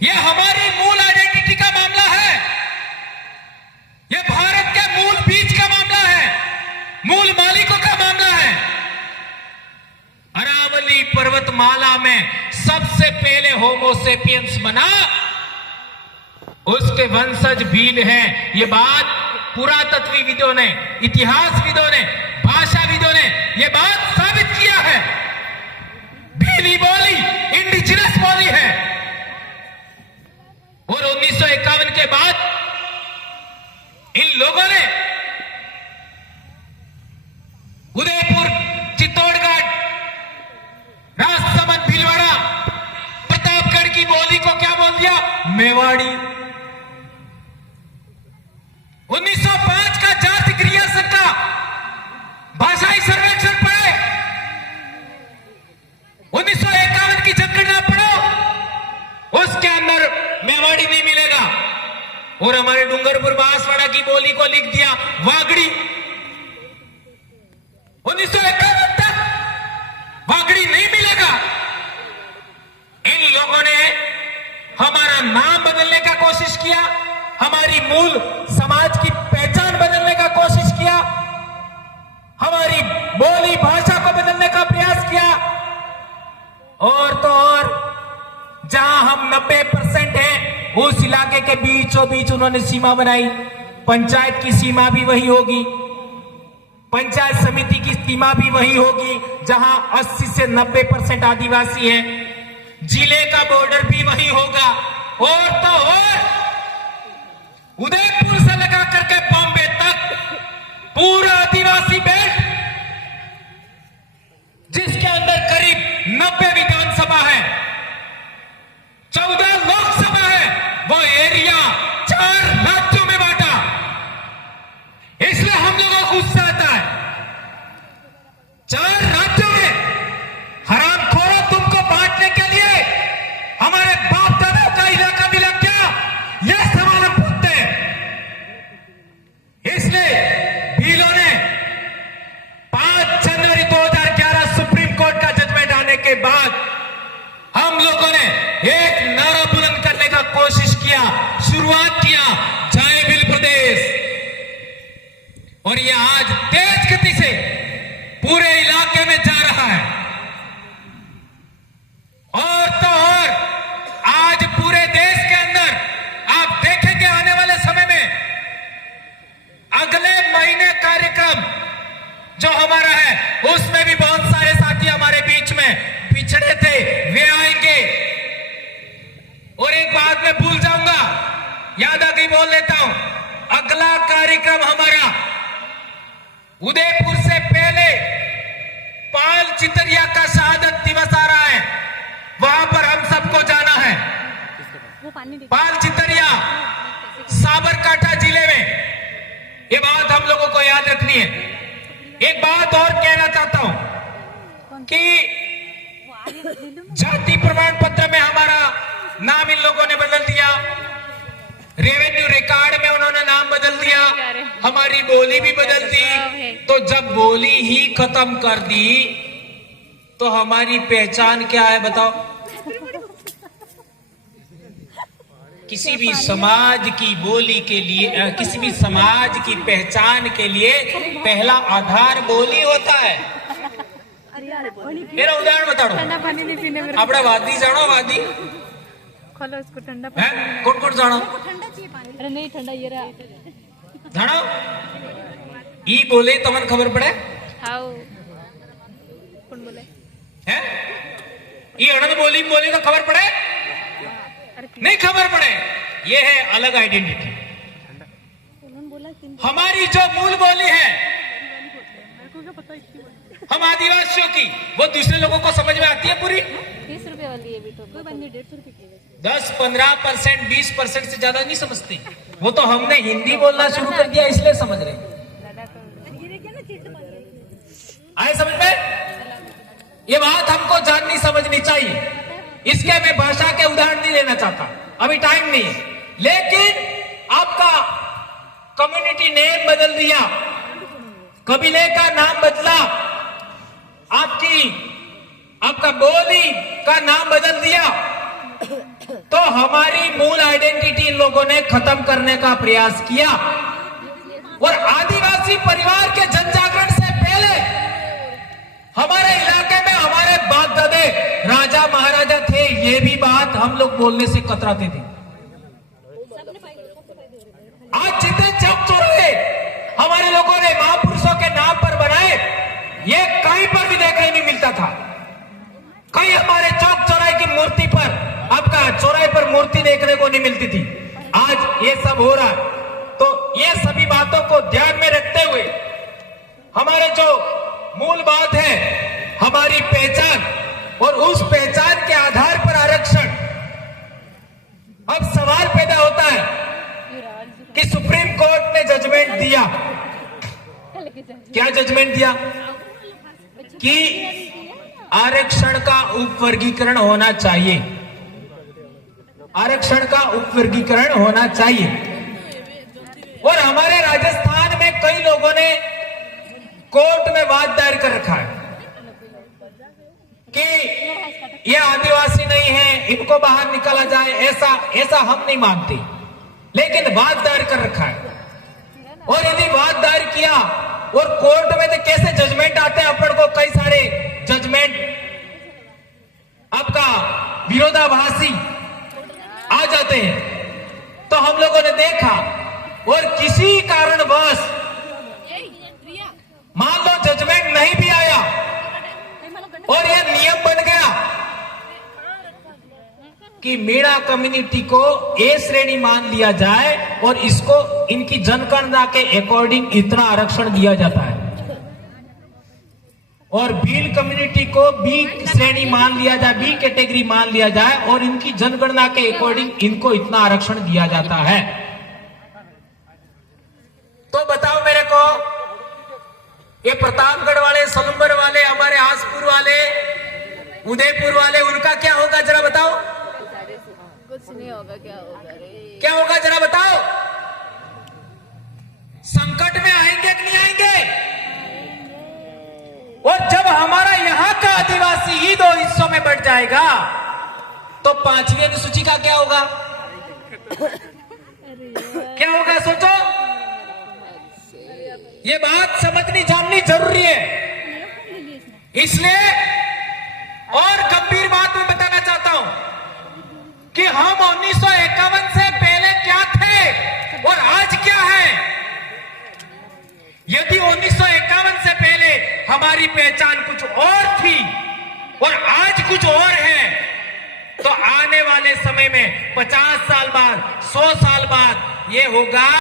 ये हमारी मूल आइडेंटिटी का मामला है। ये भारत के मूल बीज का मामला है, मूल मालिकों का मामला है। अरावली पर्वतमाला में सबसे पहले होमोसेपियंस बना, उसके वंशज भील हैं। ये बात पुरातत्वविदों ने, इतिहासविदों ने, भाषाविदों ने ये बात साबित किया है। भीली बोली इंडिजिनस बोली है और 1951 के बाद इन लोगों ने उदयपुर, चित्तौड़गढ़, राजसमंद, भीलवाड़ा, प्रतापगढ़ की बोली को क्या बोल दिया? मेवाड़ी। 1905 का जाति क्रियाशन का भाषाई सर्वेक्षण पढ़े, 1951 की जनगणना पढ़ो, उसके अंदर मेवाड़ी नहीं मिलेगा। और हमारे डूंगरपुर बांसवाड़ा की बोली को लिख दिया वागड़ी। 1951 तक वागड़ी नहीं मिलेगा। इन लोगों ने हमारा नाम बदलने का कोशिश किया, हमारी मूल समाज की पहचान बदलने का कोशिश किया, हमारी बोली भाषा को बदलने का प्रयास किया। और तो और जहां हम 90% हैं, उस इलाके के बीचों बीच उन्होंने सीमा बनाई। पंचायत की सीमा भी वही होगी, पंचायत समिति की सीमा भी वही होगी जहां 80 से 90% आदिवासी हैं। जिले का बॉर्डर भी वही होगा। और तो और उदयपुर से लगा करके बॉम्बे तक पूरा आदिवासी बेल्ट, जिसके अंदर करीब 90 विधानसभा है, 14 लोकसभा है, वो एरिया 4 राज्यों में बांटा। इसलिए हम लोगों को गुस्सा आता है। 4 राज्यों में हरामखोरों, तुमको बांटने के लिए हमारे बाप दादा का इलाका भी लग गया, यह सवाल हम पूछते हैं। इसलिए भीलों ने 5 जनवरी 2011 सुप्रीम कोर्ट का जजमेंट आने के बाद हम लोगों ने एक नारा बुलंद करने का कोशिश किया, शुरुआत किया, जय भील प्रदेश। और ये आज तेज गति से पूरे इलाके में जा रहा है। और तो और आज पूरे देश के अंदर आप देखेंगे आने वाले समय में, अगले महीने कार्यक्रम जो हमारा है, उसमें भी बहुत सारे साथी हमारे बीच में पिछड़े थे, वे आएंगे। और एक बात मैं भूल जाऊंगा, याद आ गई, बोल लेता हूं। अगला कार्यक्रम हमारा उदयपुर से पहले पाल चितरिया का शहादत दिवस आ रहा है, वहां पर हम सबको जाना है। पाल चितरिया साबरकांठा जिले में, ये बात हम लोगों को याद रखनी है। एक बात और कहना चाहता हूं कि जाति प्रमाण पत्र में हमारा नाम इन लोगों ने बदल दिया, रेवेन्यू रिकॉर्ड में उन्होंने नाम बदल दिया, हमारी बोली भी बदल दी। तो जब बोली ही खत्म कर दी तो हमारी पहचान क्या है बताओ? किसी भी समाज की बोली के लिए, किसी भी समाज की पहचान के लिए पहला आधार बोली होता है। मेरा उदाहरण बता दो, अपना वादी जानो, वादी खोलो उसको, ठंडा कौन कौन जानो? अरे नहीं ठंडा ये रहा जानो ई बोले तो मन खबर पड़े? हाउ कौन बोले हैं? ई अनंत बोली बोले तो खबर पड़े? नहीं खबर पड़े। ये है अलग आइडेंटिटी। हमारी जो मूल बोली है हम आदिवासियों की, वो दूसरे लोगों को समझ में आती है पूरी? 30 रुपए वाली है भी तो कोई बंदी 150 रुपए की 10-15%, 20% से ज्यादा नहीं समझती। वो तो हमने हिंदी बोलना शुरू कर दिया इसलिए समझ रहे। आए समझ में? ये बात हमको जाननी समझनी चाहिए। इसके मैं भाषा के उदाहरण नहीं लेना चाहता, अभी टाइम नहीं है। लेकिन आपका कम्युनिटी नेम बदल दिया, कबीले का नाम बदला, आपका बोली का नाम बदल दिया, तो हमारी लोगों ने खत्म करने का प्रयास किया। और आदिवासी परिवार के जन जागरण से पहले हमारे इलाके में हमारे बाप दादे राजा महाराजा थे, ये भी बात हम लोग बोलने से कतराते थे। आज जितने चौक चौराहे हमारे लोगों ने महापुरुषों के नाम पर बनाए, ये कहीं पर भी देखने नहीं मिलता था। कहीं हमारे चौक चौराहे की मूर्ति पर, आपका चौराहे पर मूर्ति देखने को नहीं मिलती थी। आज ये सब हो रहा है। तो ये सभी बातों को ध्यान में रखते हुए हमारे जो मूल बात है, हमारी पहचान, और उस पहचान के आधार पर आरक्षण। अब सवाल पैदा होता है कि सुप्रीम कोर्ट ने जजमेंट दिया, क्या जजमेंट दिया कि आरक्षण का उपवर्गीकरण होना चाहिए, आरक्षण का उपवर्गीकरण होना चाहिए। और हमारे राजस्थान में कई लोगों ने कोर्ट में वाद दायर कर रखा है कि ये आदिवासी नहीं है, इनको बाहर निकाला जाए, ऐसा हम नहीं मानते, लेकिन वाद दायर कर रखा है। और यदि वाद दायर किया और कोर्ट में तो कैसे जजमेंट आते हैं, अपन को कई सारे जजमेंट आपका विरोधाभासी आ जाते हैं। तो हम लोगों ने देखा, और किसी कारणवश मान लो जजमेंट नहीं भी आया और यह नियम बन गया कि मीणा कम्युनिटी को ए श्रेणी मान लिया जाए और इसको इनकी जनगणना के अकॉर्डिंग इतना आरक्षण दिया जाता है, और भील कम्युनिटी को बी श्रेणी मान लिया जाए, बी कैटेगरी मान लिया जाए, और इनकी जनगणना के अकॉर्डिंग इनको इतना आरक्षण दिया जाता है। तो बताओ मेरे को, ये प्रतापगढ़ वाले, सलुम्बर वाले, हमारे आसपुर वाले, उदयपुर वाले, उनका क्या होगा जरा बताओ? कुछ नहीं होगा। क्या होगा रे? क्या होगा जरा बताओ? संकट में आएंगे कि नहीं आएंगे? और जब हमारा यहाँ का आदिवासी ही 2 हिस्सों में बढ़ जाएगा तो 5वीं अनुसूची का क्या होगा? क्या होगा सोचो। ये बात समझनी जाननी जरूरी है। इसलिए और गंभीर बात मैं बताना चाहता हूं कि हम 1951 से पहले क्या थे और आज क्या है। यदि 1951 से पहले हमारी पहचान कुछ और थी और आज कुछ और है, तो आने वाले समय में 50 साल बाद, 100 साल बाद ये होगा